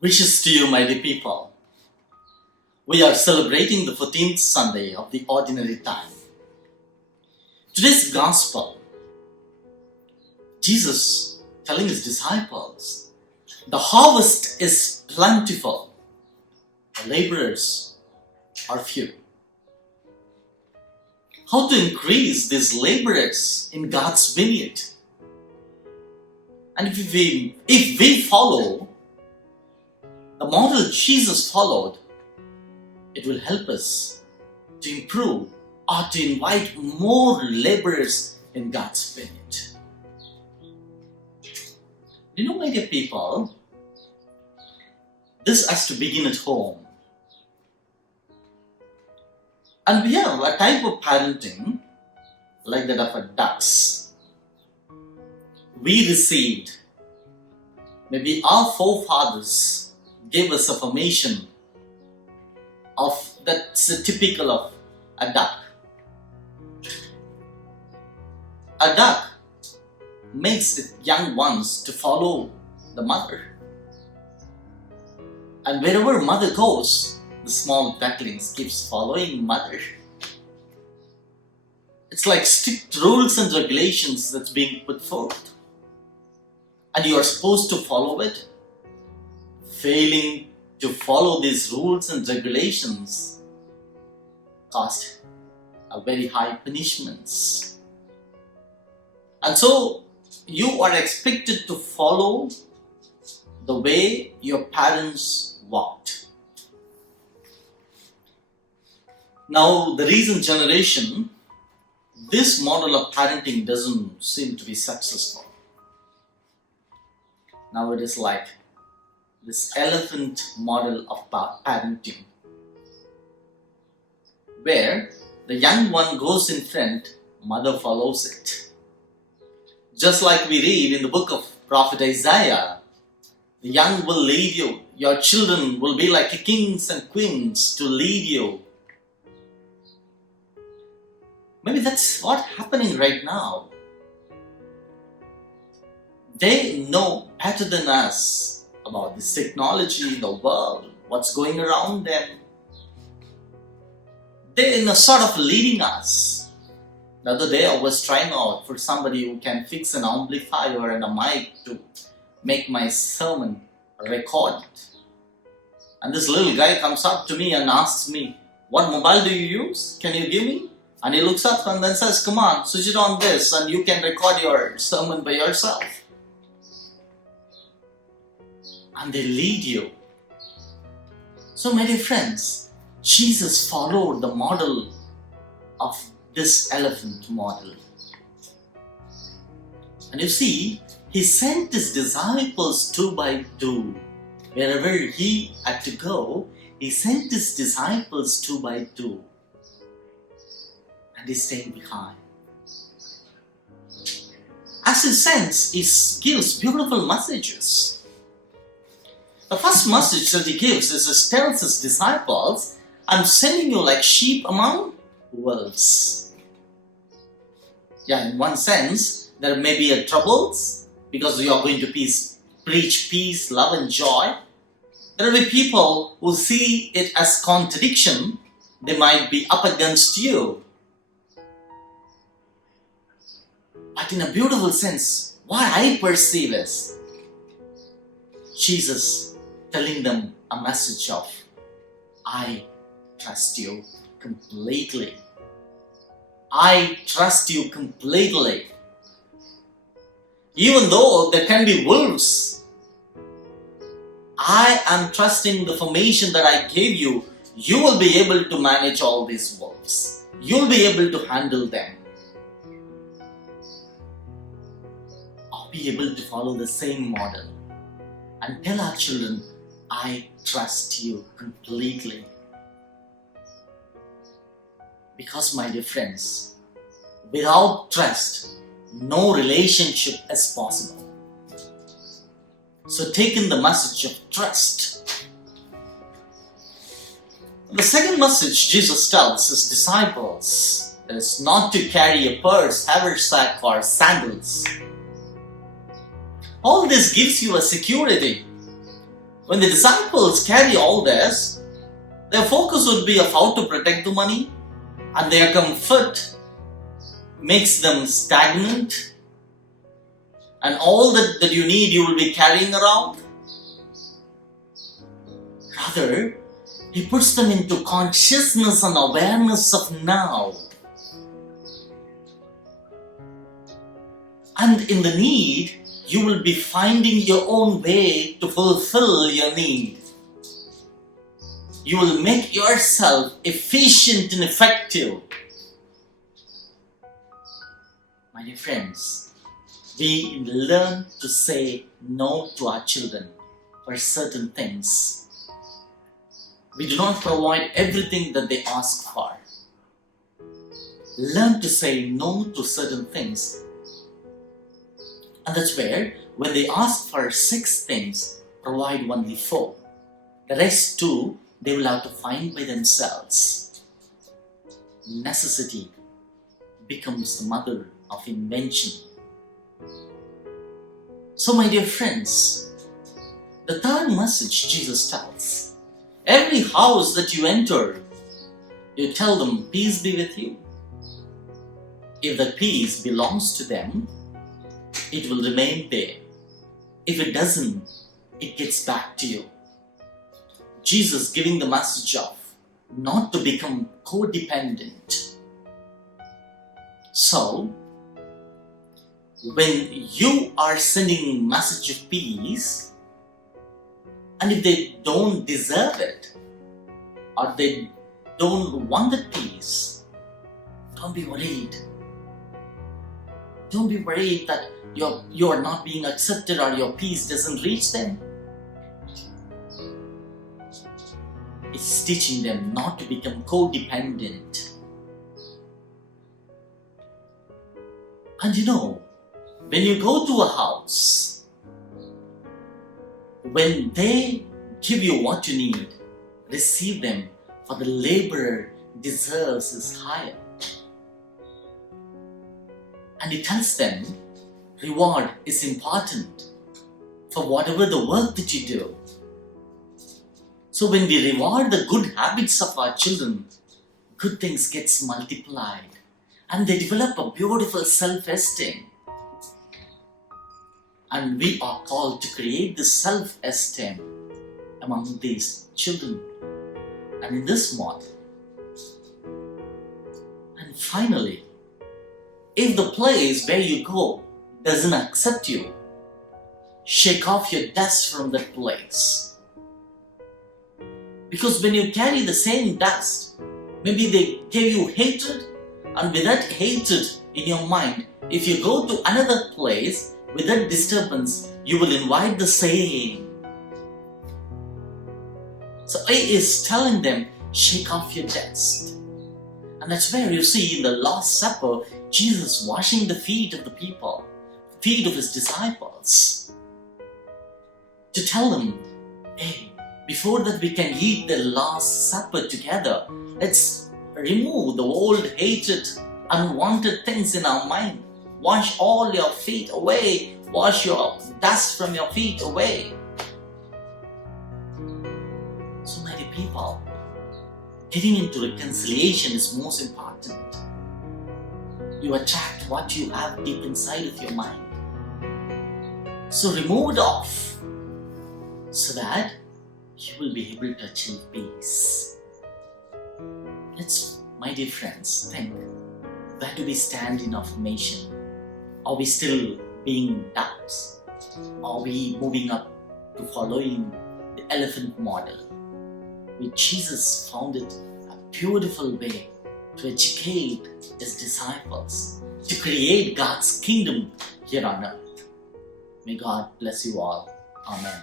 Wishes to you, my dear people. We are celebrating the 14th Sunday of the Ordinary Time. Today's Gospel, Jesus telling his disciples, the harvest is plentiful, the laborers are few. How to increase these laborers in God's vineyard? And if we follow the model Jesus followed, it will help us to improve or to invite more laborers in God's vineyard. You know, my dear people, this has to begin at home. And we have a type of parenting like that of a ducks. We received, maybe our forefathers gave us a formation of that's typical of a duck. A duck makes its young ones to follow the mother. And wherever mother goes, the small ducklings keeps following mother. It's like strict rules and regulations that's being put forth. And you are supposed to follow it. Failing to follow these rules and regulations cost a very high punishments. And so you are expected to follow the way your parents walked. Now, the recent generation, this model of parenting doesn't seem to be successful. Now it is like this elephant model of parenting, where the young one goes in front, mother follows it. Just like we read in the book of Prophet Isaiah, the young will lead you, your children will be like kings and queens to lead you. Maybe that's what's happening right now. They know better than us about this technology, the world, what's going around them. They're sort of leading us. The other day I was trying out for somebody who can fix an amplifier and a mic to make my sermon recorded. And this little guy comes up to me and asks me, what mobile do you use? Can you give me? And he looks up and then says, come on, switch it on this and you can record your sermon by yourself. And they lead you. So, my dear friends, Jesus followed the model of this elephant model. And you see, he sent his disciples 2 by 2. Wherever he had to go, he sent his disciples 2 by 2. And he's staying behind. As he sends, he gives beautiful messages. The first message that he gives is he tells his disciples, I'm sending you like sheep among wolves. Yeah, in one sense, there may be troubles because you are going to preach peace, love and joy. There will be people who see it as contradiction. They might be up against you. But in a beautiful sense, what I perceive is Jesus telling them a message of, I trust you completely. I trust you completely. Even though there can be wolves, I am trusting the formation that I gave you. You will be able to manage all these wolves. You will be able to handle them. Be able to follow the same model and tell our children, I trust you completely. Because, my dear friends, without trust, no relationship is possible. So take in the message of trust. The second message Jesus tells his disciples is not to carry a purse, haversack, or sandals. All this gives you a security. When the disciples carry all this, their focus would be of how to protect the money, and their comfort makes them stagnant, and all that you need you will be carrying around. Rather, he puts them into consciousness and awareness of now. And in the need, you will be finding your own way to fulfill your need. You will make yourself efficient and effective. My dear friends, we learn to say no to our children for certain things. We do not provide everything that they ask for. Learn to say no to certain things. And that's where, when they ask for 6 things, provide only 4. The rest 2, they will have to find by themselves. Necessity becomes the mother of invention. So, my dear friends, the third message Jesus tells, every house that you enter, you tell them, peace be with you. If the peace belongs to them, it will remain there. If it doesn't, it gets back to you. Jesus giving the message of not to become codependent. So, when you are sending message of peace, and if they don't deserve it, or they don't want the peace, don't be worried. Don't be worried that you are not being accepted or your peace doesn't reach them. It's teaching them not to become codependent. And you know, when you go to a house, when they give you what you need, receive them, for the laborer deserves his hire. And he tells them, reward is important for whatever the work that you do. So when we reward the good habits of our children, good things gets multiplied and they develop a beautiful self-esteem. And we are called to create this self-esteem among these children. And in this model. And finally, if the place where you go doesn't accept you, shake off your dust from that place. Because when you carry the same dust, maybe they gave you hatred, and with that hatred in your mind, if you go to another place, with that disturbance, you will invite the same. So he is telling them, shake off your dust. And that's where you see in the Last Supper, Jesus washing the feet of the people, feet of his disciples. To tell them, hey, before that we can eat the Last Supper together, let's remove the old hated, unwanted things in our mind. Wash all your feet away. Wash your dust from your feet away. So many people, getting into reconciliation is most important. You attract what you have deep inside of your mind. So remove it off so that you will be able to achieve peace. Let's, my dear friends, think, where do we stand in our formation? Are we still being ducks? Are we moving up to following the elephant model? Which Jesus found it a beautiful way to educate his disciples, to create God's kingdom here on earth. May God bless you all. Amen.